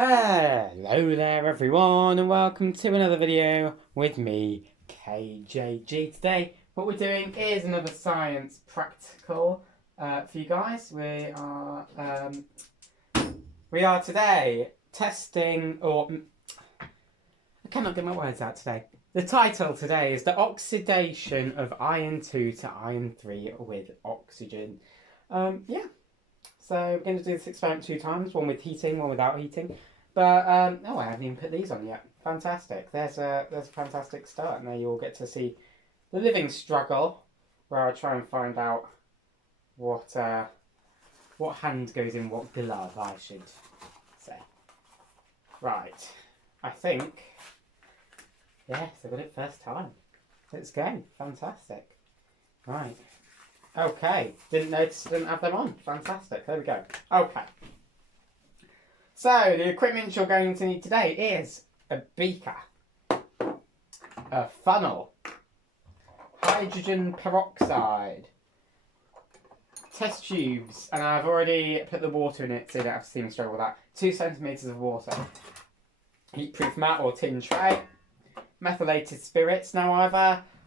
Hello there everyone and welcome to another video with me, KJG. Today what we're doing is another science practical for you guys. We are today testing, I cannot get my words out today. The title today is the oxidation of iron 2 to iron 3 with oxygen. So we're going to do this experiment 2 times, one with heating, one without heating. But, I haven't even put these on yet. Fantastic. There's a fantastic start. Now you all get to see the living struggle, where I try and find out what hand goes in what glove, I should say. Right. I think, yes, I got it first time. Let's go. Fantastic. Right. Okay, didn't notice I didn't have them on. Fantastic, there we go. Okay. So, the equipment you're going to need today is a beaker, a funnel, hydrogen peroxide, test tubes, and I've already put the water in it so you don't have to see me struggle with that, 2 centimetres of water, heat-proof mat or tin tray, methylated spirits. Now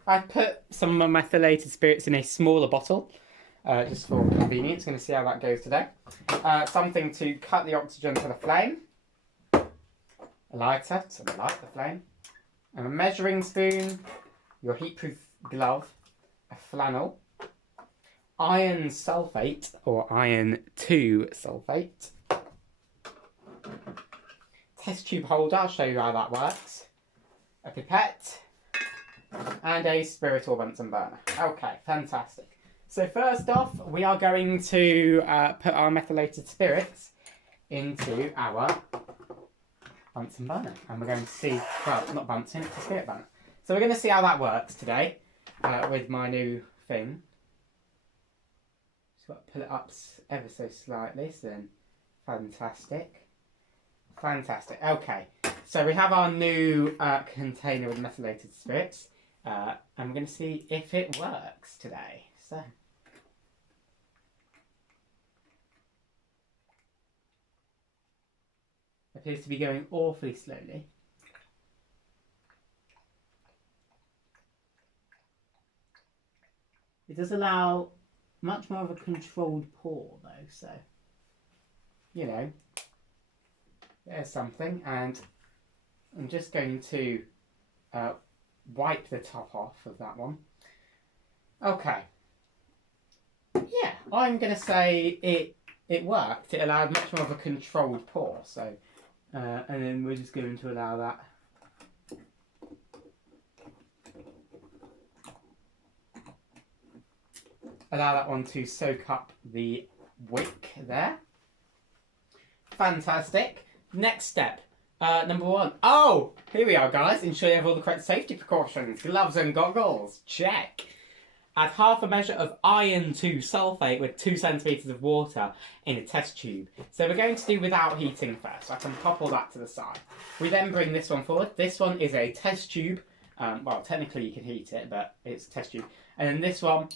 I've put some of my methylated spirits in a smaller bottle, just for convenience. Going to see how that goes today. Something to cut the oxygen to the flame, a lighter to light the flame, and a measuring spoon, your heatproof glove, a flannel, iron sulfate or iron 2 sulfate, test tube holder. I'll show you how that works, a pipette, and a spirit or Bunsen burner. Okay, fantastic. So first off, we are going to put our methylated spirits into our Bunsen burner. And we're going to see, well, not Bunsen, it's a spirit burner. So we're going to see how that works today with my new thing. Just got to pull it up ever so slightly, so then fantastic. Fantastic, okay. So we have our new container with methylated spirits. And we're going to see if it works today. So, appears to be going awfully slowly. It does allow much more of a controlled pour though, so, you know, there's something. And I'm just going to wipe the top off of that one. Okay. Yeah, I'm going to say it worked. It allowed much more of a controlled pour. So, and then we're just going to allow that one to soak up the wick there. Fantastic. Next step. Number 1. Oh, here we are, guys. Ensure you have all the correct safety precautions. Gloves and goggles. Check. Add half a measure of iron 2 sulfate with 2 centimetres of water in a test tube. So we're going to do without heating first. I can pop all that to the side. We then bring this one forward. This one is a test tube. Well, technically you can heat it, but it's a test tube. And then this one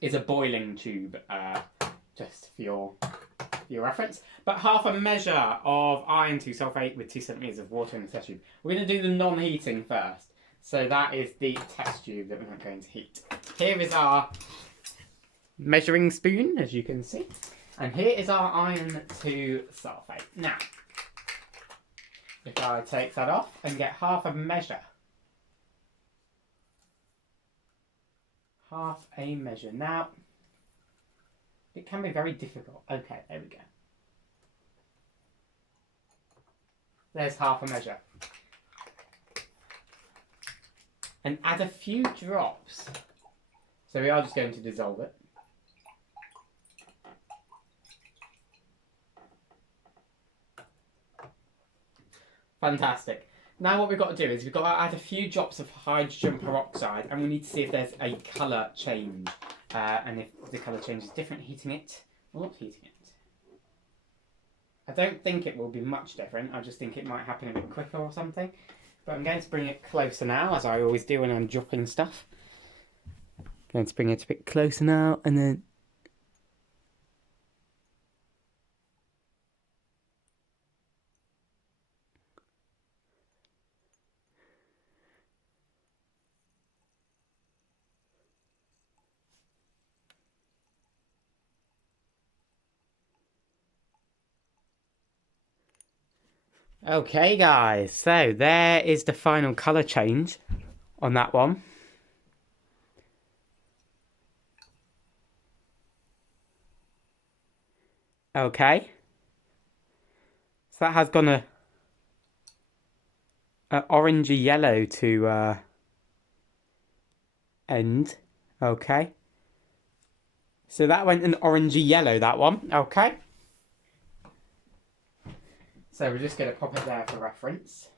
is a boiling tube, just for your reference. But half a measure of iron 2 sulfate with 2 centimetres of water in the test tube. We're going to do the non-heating first. So that is the test tube that we're not going to heat. Here is our measuring spoon, as you can see. And here is our iron 2 sulfate. Now, if I take that off and get half a measure. Half a measure. Now, it can be very difficult. Okay, there we go. There's half a measure. And add a few drops. So we are just going to dissolve it. Fantastic. Now what we've got to do is we've got to add a few drops of hydrogen peroxide, and we need to see if there's a colour change. And if the colour change is different, heating it or not heating it. I don't think it will be much different. I just think it might happen a bit quicker or something. But I'm going to bring it closer now, as I always do when I'm dropping stuff. Going to bring it a bit closer now, and then Okay, guys, so there is the final colour change on that one. Okay. So that has gone a orangey yellow to end. Okay. So that went an orangey yellow, that one. Okay. So we're just going to pop it there for reference.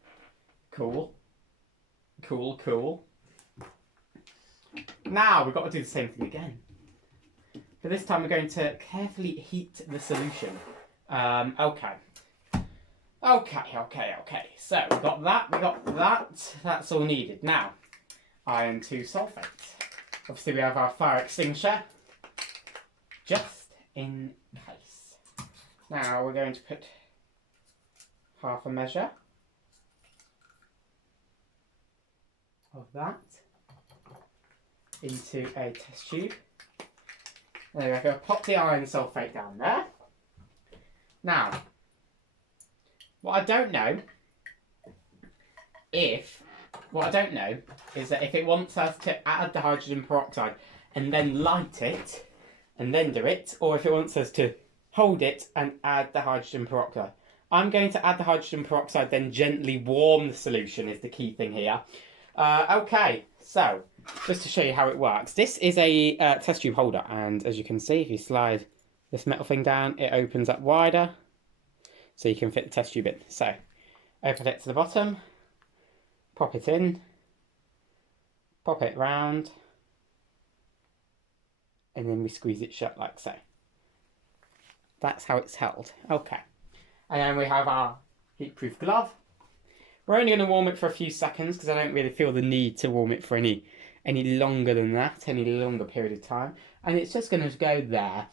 Cool. Cool, cool. Now we've got to do the same thing again. But this time we're going to carefully heat the solution. Okay. Okay. So we've got that. That's all needed. Now, iron 2 sulfate. Obviously we have our fire extinguisher. Just in case. Now we're going to put half a measure of that into a test tube. There we go. Pop the iron sulfate down there. Now, what I don't know is that if it wants us to add the hydrogen peroxide and then light it and then do it, or if it wants us to hold it and add the hydrogen peroxide. I'm going to add the hydrogen peroxide, then gently warm the solution is the key thing here. Okay, so just to show you how it works. This is a test tube holder, and as you can see, if you slide this metal thing down, it opens up wider, so you can fit the test tube in. So, open it to the bottom, pop it in, pop it round, and then we squeeze it shut like so. That's how it's held. Okay. And then we have our heat-proof glove. We're only going to warm it for a few seconds because I don't really feel the need to warm it for any longer than that, any longer period of time. And it's just going to go there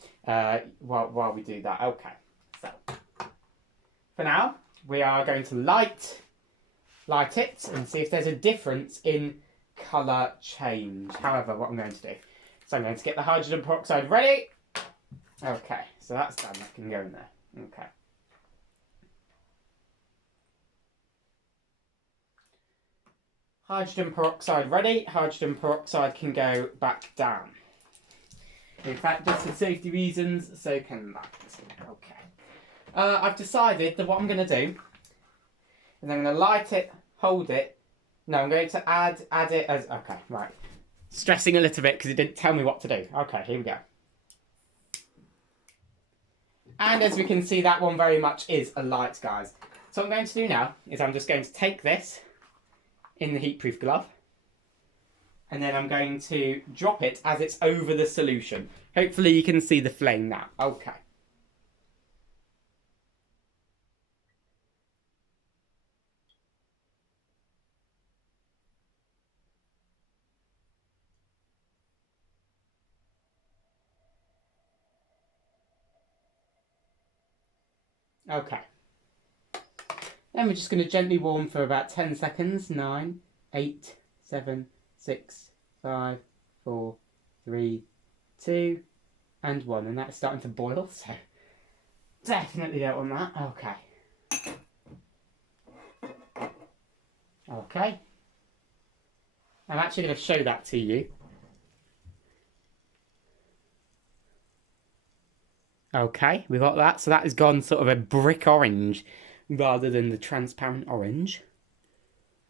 while we do that. Okay, so for now, we are going to light it and see if there's a difference in colour change. However, what I'm going to do, so I'm going to get the hydrogen peroxide ready. Okay, so that's done. That can go in there. Okay. Hydrogen peroxide ready. Hydrogen peroxide can go back down. In fact, just for safety reasons, so can that. Okay. I've decided that what I'm going to do is I'm going to light it, hold it. No, I'm going to add it as... Okay, right. Stressing a little bit because it didn't tell me what to do. Okay, here we go. And as we can see, that one very much is a light, guys. So what I'm going to do now is I'm just going to take this in the heat-proof glove, and then I'm going to drop it as it's over the solution. Hopefully you can see the flame now. Okay. Okay. Then we're just going to gently warm for about 10 seconds. 9, 8, 7, 6, 5, 4, 3, 2, and 1. And that's starting to boil, so definitely don't want that. Okay. Okay. I'm actually going to show that to you. Okay, we got that. So that has gone sort of a brick orange rather than the transparent orange.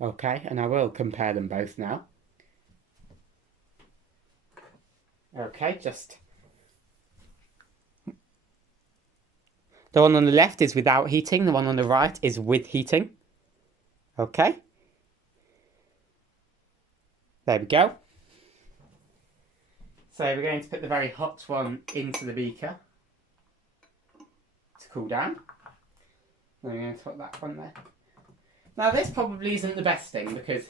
Okay, and I will compare them both now. Okay, just... The one on the left is without heating. The one on the right is with heating. Okay. There we go. So we're going to put the very hot one into the beaker to cool down. Then we're going to put that one there. Now this probably isn't the best thing because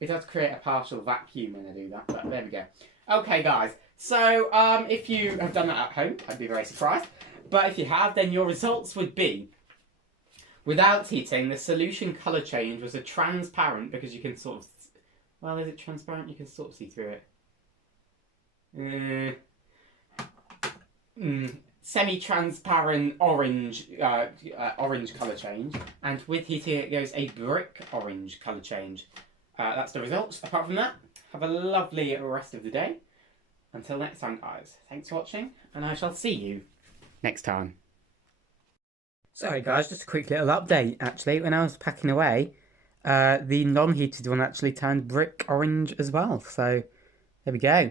it does create a partial vacuum when I do that, but there we go. Okay guys, so if you have done that at home, I'd be very surprised. But if you have, then your results would be, without heating, the solution colour change was a transparent, because you can sort of, well, is it transparent? You can sort of see through it. semi-transparent orange orange colour change, and with heating it goes a brick orange colour change. That's the results. Apart from that, have a lovely rest of the day. Until next time, guys, thanks for watching, and I shall see you next time. Sorry guys, just a quick little update actually. When I was packing away, the non-heated one actually turned brick orange as well, so there we go.